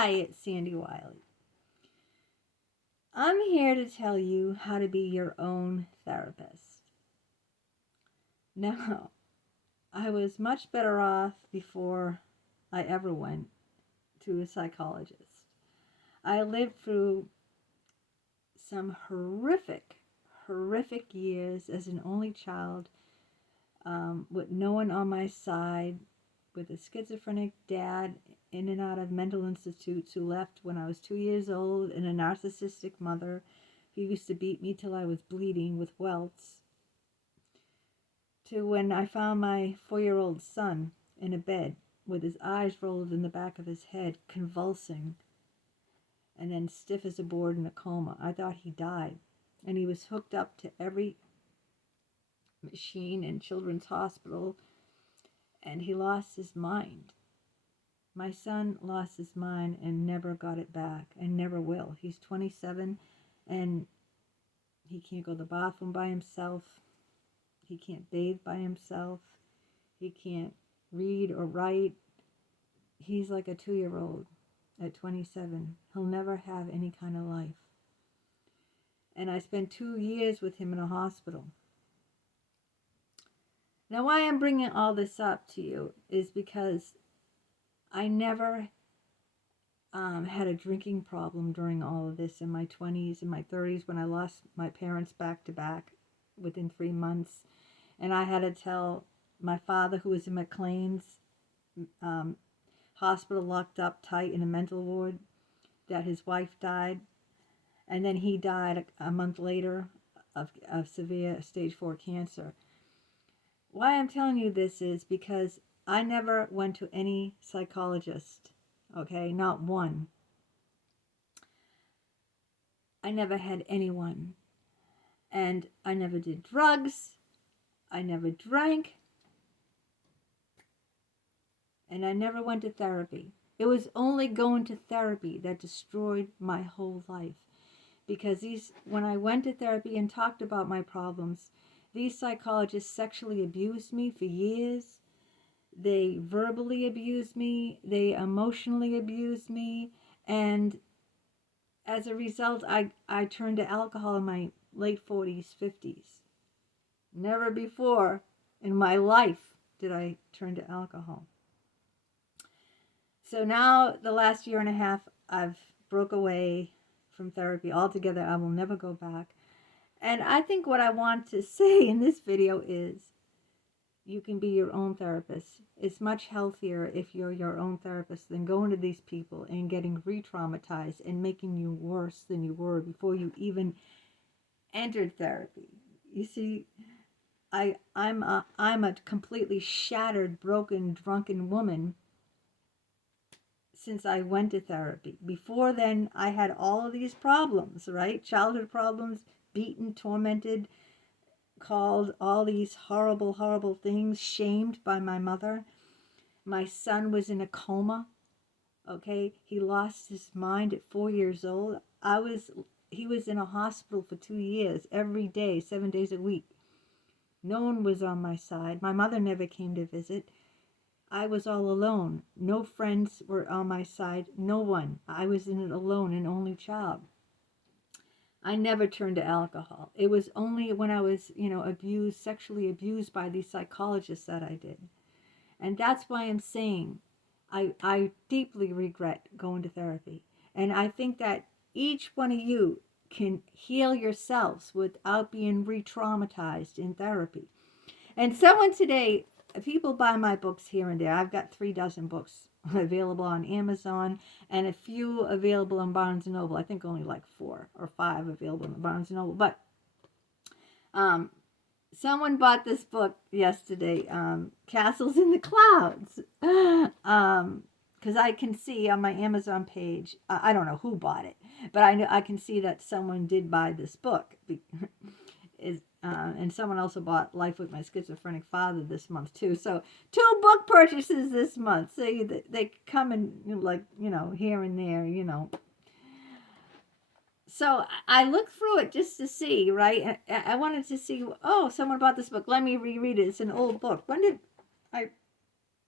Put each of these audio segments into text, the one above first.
Hi, it's Sandy Wiley. I'm here to tell you how to be your own therapist. Now, I was much better off before I ever went to a psychologist. I lived through some horrific years as an only child, with no one on my side, with a schizophrenic dad in and out of mental institutes who left when I was 2 years old, and a narcissistic mother who used to beat me till I was bleeding with welts, to when I found my 4-year-old son in a bed with his eyes rolled in the back of his head, convulsing, and then stiff as a board in a coma. I thought he died, and he was hooked up to every machine in Children's Hospital, and he lost his mind. My son lost his mind and never got it back, and never will. He's 27, and he can't go to the bathroom by himself. He can't bathe by himself. He can't read or write. He's like a 2-year-old at 27. He'll never have any kind of life. And I spent 2 years with him in a hospital. Now, why I'm bringing all this up to you is because I never had a drinking problem during all of this in my 20s and my 30s, when I lost my parents back to back within 3 months. And I had to tell my father, who was in McLean's hospital, locked up tight in a mental ward, that his wife died. And then he died a month later of severe stage 4 cancer. Why I'm telling you this is because I never went to any psychologist, okay? Not one. I never had anyone. And I never did drugs. I never drank. And I never went to therapy. It was only going to therapy that destroyed my whole life. Because when I went to therapy and talked about my problems, these psychologists sexually abused me for years. They verbally abused me. They emotionally abused me. And as a result, I turned to alcohol in my late 40s, 50s. Never before in my life did I turn to alcohol. So now, the last year and a half, I've broke away from therapy altogether. I will never go back. And I think what I want to say in this video is, you can be your own therapist. It's much healthier if you're your own therapist than going to these people and getting re-traumatized and making you worse than you were before you even entered therapy. You see, I'm a completely shattered, broken, drunken woman since I went to therapy. Before then, I had all of these problems, right? Childhood problems, beaten, tormented, called all these horrible, horrible things, shamed by my mother. My son was in a coma, okay? He lost his mind at 4 years old. He was in a hospital for 2 years, every day, 7 days a week. No one was on my side. My mother never came to visit. I was all alone. No friends were on my side. No one. I was in it alone, an only child. I never turned to alcohol. It was only when I was, abused, sexually abused by these psychologists that I did. And that's why I'm saying I deeply regret going to therapy. And I think that each one of you can heal yourselves without being re-traumatized in therapy. And someone today, people buy my books here and there. I've got 36 books available on Amazon and a few available on Barnes & Noble. I think only like 4 or 5 available on Barnes & Noble. But someone bought this book yesterday, Castles in the Clouds. Because I can see on my Amazon page, I don't know who bought it, but I can see that someone did buy this book. And someone also bought Life with My Schizophrenic Father this month too. So 2 book purchases this month. So they come in here and there, So I looked through it just to see, right? I wanted to see, someone bought this book. Let me reread it. It's an old book. When did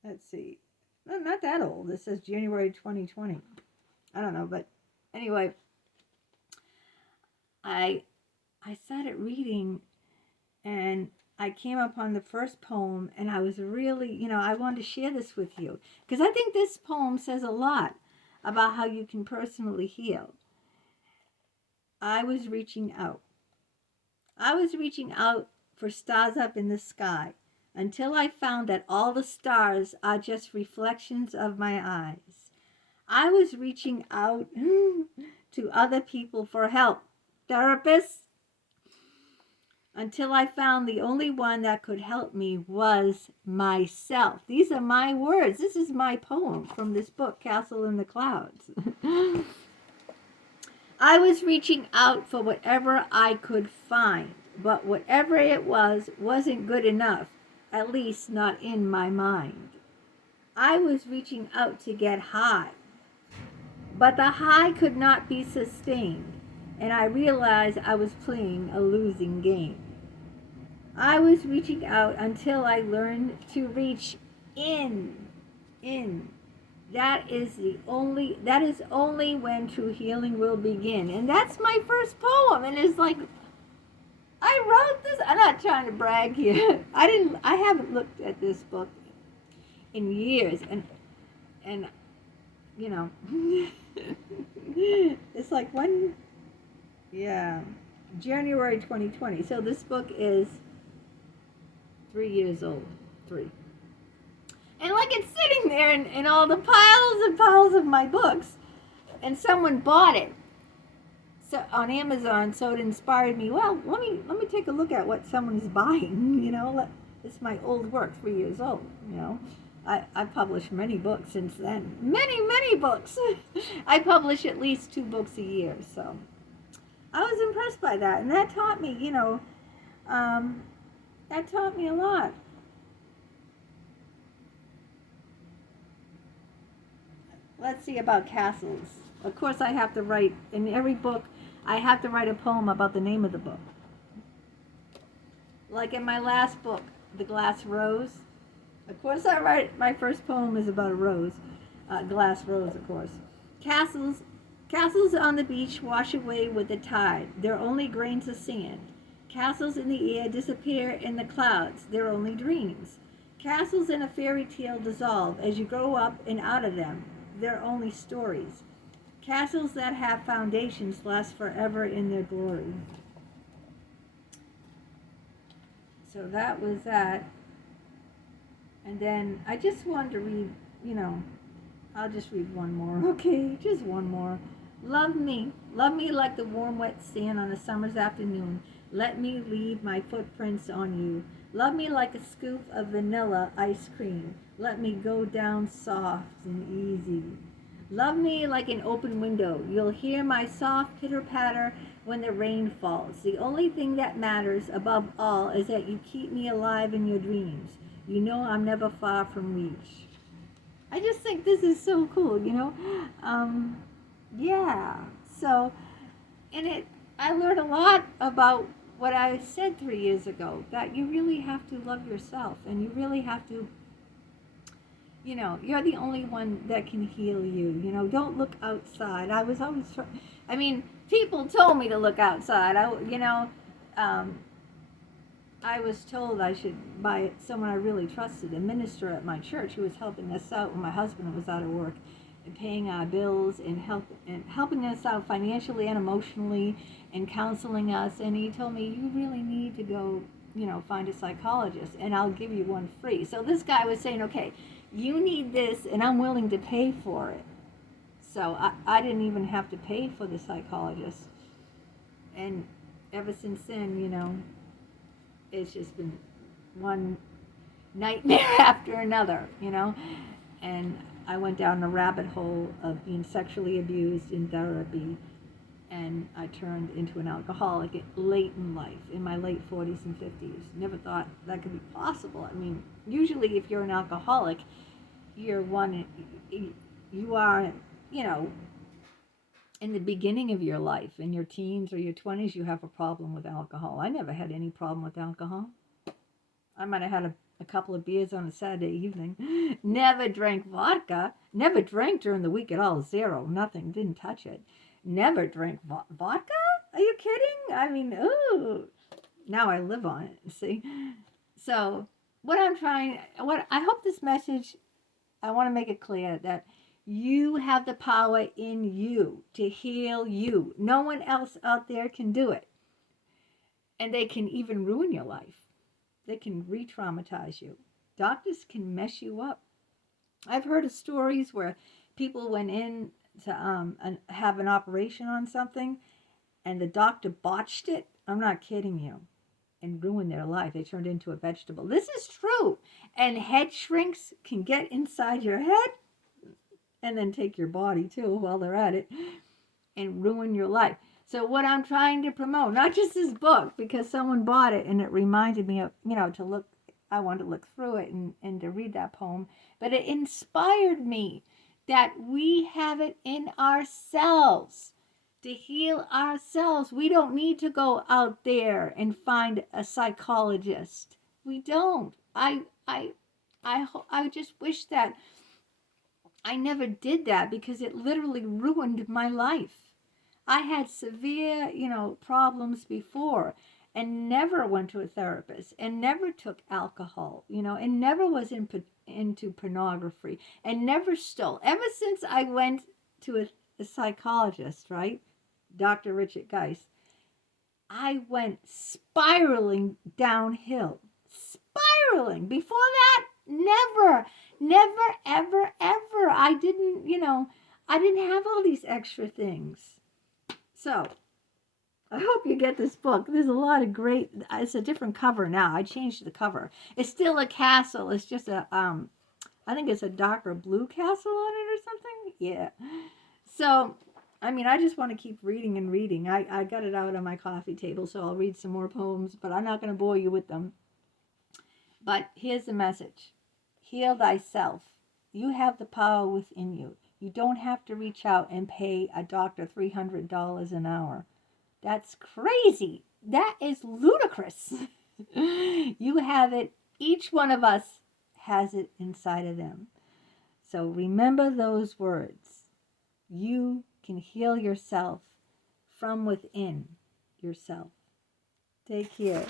let's see. Not that old. It says January 2020. I don't know, but anyway, I I started reading, and I came upon the first poem, and I was really, I wanted to share this with you because I think this poem says a lot about how you can personally heal. I was reaching out. I was reaching out for stars up in the sky until I found that all the stars are just reflections of my eyes. I was reaching out to other people for help, therapists, until I found the only one that could help me was myself. These are my words. This is my poem from this book, Castle in the Clouds. I was reaching out for whatever I could find, but whatever it was wasn't good enough, at least not in my mind. I was reaching out to get high, but the high could not be sustained, and I realized I was playing a losing game. I was reaching out until I learned to reach in. In. That is only when true healing will begin. And that's my first poem. And it's like, I wrote this. I'm not trying to brag here. I haven't looked at this book in years. And you know, it's like January 2020. So this book is 3 years old. 3. And like it's sitting there in all the piles and piles of my books. And someone bought it on Amazon, so it inspired me. Well, let me take a look at what someone's buying. It's my old work, 3 years old. I've published many books since then. Many books. I publish at least 2 books a year. So I was impressed by that, and that taught me, that taught me a lot. Let's see about castles. Of course, I have to write, in every book, I have to write a poem about the name of the book. Like in my last book, The Glass Rose. Of course, my first poem is about a rose. Glass rose, of course. Castles on the beach wash away with the tide. They're only grains of sand. Castles in the air disappear in the clouds. They're only dreams. Castles in a fairy tale dissolve as you grow up and out of them. They're only stories. Castles that have foundations last forever in their glory. So that was that. And then I just wanted to read, I'll just read one more. Okay, just one more. Love me like the warm wet sand on a summer's afternoon. Let me leave my footprints on you. Love me like a scoop of vanilla ice cream. Let me go down soft and easy. Love me like an open window. You'll hear my soft pitter-patter when the rain falls. The only thing that matters above all is that you keep me alive in your dreams. You know I'm never far from reach. I just think this is so cool, Yeah. So, I learned a lot about what I said 3 years ago, that you really have to love yourself, and you really have to, you're the only one that can heal you. Don't look outside. I was always, people told me to look outside. I was told I should, by someone I really trusted, a minister at my church who was helping us out when my husband was out of work, and paying our bills and helping us out financially and emotionally and counseling us. And he told me, you really need to go, find a psychologist, and I'll give you one free. So this guy was saying, okay, you need this, and I'm willing to pay for it. So I didn't even have to pay for the psychologist. And ever since then, it's just been one nightmare after another, and I went down a rabbit hole of being sexually abused in therapy, and I turned into an alcoholic late in life, in my late 40s and 50s. Never thought that could be possible. Usually if you're an alcoholic, you are, in the beginning of your life, in your teens or your 20s, you have a problem with alcohol. I never had any problem with alcohol. I might have had a couple of beers on a Saturday evening. Never drank vodka. Never drank during the week at all. Zero. Nothing. Didn't touch it. Never drank vodka? Are you kidding? I mean, ooh. Now I live on it, see? So, what I hope this message, I want to make it clear that you have the power in you to heal you. No one else out there can do it. And they can even ruin your life. They can re-traumatize you. Doctors can mess you up. I've heard of stories where people went in to have an operation on something and the doctor botched it. I'm not kidding you. And ruined their life. They turned into a vegetable. This is true. And head shrinks can get inside your head and then take your body too while they're at it and ruin your life. So what I'm trying to promote, not just this book, because someone bought it and it reminded me of, to look, I wanted to look through it and to read that poem, but it inspired me that we have it in ourselves to heal ourselves. We don't need to go out there and find a psychologist. We don't. I just wish that I never did that because it literally ruined my life. I had severe, problems before and never went to a therapist and never took alcohol, and never was into pornography and never stole. Ever since I went to a psychologist, right? Dr. Richard Geist, I went spiraling downhill. Spiraling. Before that, never, ever, ever. I didn't have all these extra things. So, I hope you get this book. There's a lot of great, it's a different cover now. I changed the cover. It's still a castle. It's just I think it's a darker blue castle on it or something. Yeah. So, I just want to keep reading and reading. I got it out on my coffee table, so I'll read some more poems, but I'm not going to bore you with them. But here's the message. Heal thyself. You have the power within you. You don't have to reach out and pay a doctor $300 an hour. That's crazy. That is ludicrous. You have it. Each one of us has it inside of them. So remember those words. You can heal yourself from within yourself. Take care.